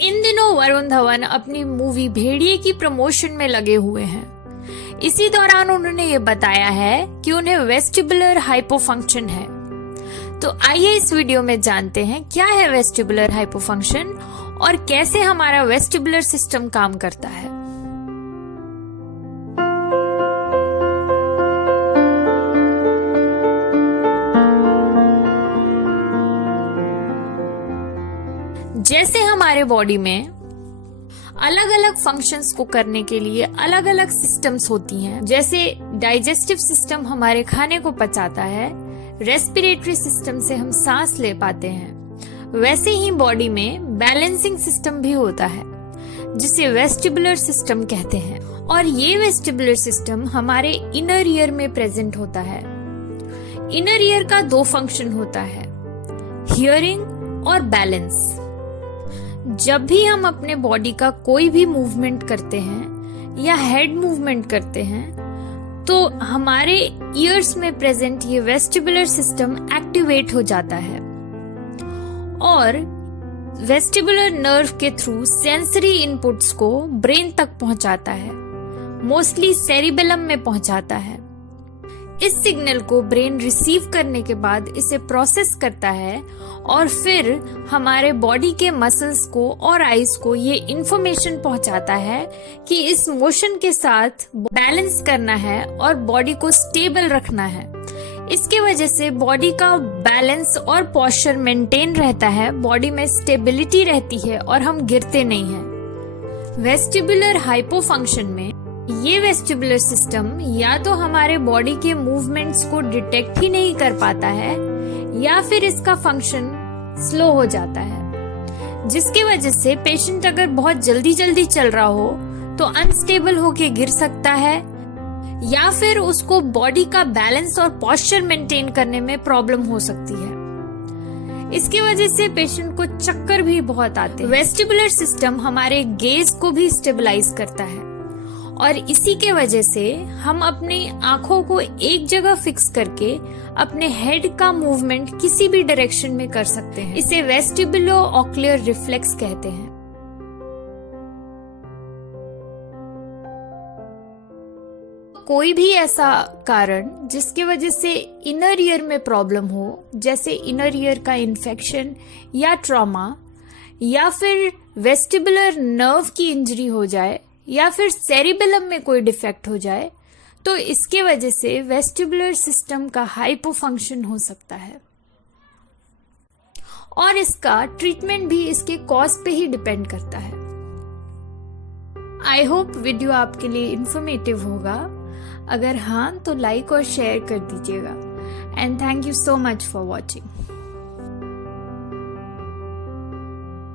इन दिनों वरुण धवन अपनी मूवी भेड़िए की प्रमोशन में लगे हुए हैं। इसी दौरान उन्होंने ये बताया है कि उन्हें वेस्टिबुलर हाइपोफंक्शन है। तो आइए इस वीडियो में जानते हैं क्या है वेस्टिबुलर हाइपोफंक्शन और कैसे हमारा वेस्टिबुलर सिस्टम काम करता है। जैसे हमारे बॉडी में अलग अलग फंक्शंस को करने के लिए अलग अलग सिस्टम्स होती हैं, जैसे डाइजेस्टिव सिस्टम हमारे खाने को पचाता है, रेस्पिरेटरी सिस्टम से हम सांस ले पाते हैं, वैसे ही बॉडी में बैलेंसिंग सिस्टम भी होता है जिसे वेस्टिबुलर सिस्टम कहते हैं। और ये वेस्टिबुलर सिस्टम हमारे इनर ईयर में प्रेजेंट होता है। इनर ईयर का दो फंक्शन होता है, हियरिंग और बैलेंस। जब भी हम अपने बॉडी का कोई भी मूवमेंट करते हैं या हेड मूवमेंट करते हैं तो हमारे ईयर्स में प्रेजेंट ये वेस्टिबुलर सिस्टम एक्टिवेट हो जाता है और वेस्टिबुलर नर्व के थ्रू सेंसरी इनपुट्स को ब्रेन तक पहुंचाता है, मोस्टली सेरिबेलम में पहुंचाता है। इस सिग्नल को ब्रेन रिसीव करने के बाद इसे प्रोसेस करता है और फिर हमारे बॉडी के मसल्स को और आईज को ये इंफॉर्मेशन पहुंचाता है कि इस मोशन के साथ बैलेंस करना है और बॉडी को स्टेबल रखना है। इसके वजह से बॉडी का बैलेंस और पोस्चर मेंटेन रहता है, बॉडी में स्टेबिलिटी रहती है और हम गिरते नहीं हैं। वेस्टिबुलर हाइपोफंक्शन में ये वेस्टिबुलर सिस्टम या तो हमारे बॉडी के मूवमेंट्स को डिटेक्ट ही नहीं कर पाता है या फिर इसका फंक्शन स्लो हो जाता है, जिसकी वजह से पेशेंट अगर बहुत जल्दी जल्दी चल रहा हो तो अनस्टेबल होके गिर सकता है या फिर उसको बॉडी का बैलेंस और पोस्चर मेंटेन करने में प्रॉब्लम हो सकती है। इसकी वजह से पेशेंट को चक्कर भी बहुत आते हैं। वेस्टिबुलर सिस्टम हमारे गेज को भी स्टेबलाइज करता है और इसी के वजह से हम अपनी आंखों को एक जगह फिक्स करके अपने हेड का मूवमेंट किसी भी डायरेक्शन में कर सकते हैं। इसे वेस्टिबुलो ऑक्यूलर रिफ्लेक्स कहते हैं। कोई भी ऐसा कारण जिसकी वजह से इनर ईयर में प्रॉब्लम हो, जैसे इनर ईयर का इन्फेक्शन या ट्रॉमा या फिर वेस्टिबुलर नर्व की इंजरी हो जाए या फिर सेरिबेलम में कोई डिफेक्ट हो जाए, तो इसके वजह से वेस्टिबुलर सिस्टम का हाइपोफंक्शन हो सकता है और इसका ट्रीटमेंट भी इसके कॉज पे ही डिपेंड करता है। आई होप वीडियो आपके लिए इंफॉर्मेटिव होगा। अगर हाँ तो लाइक और शेयर कर दीजिएगा and thank you so much for watching.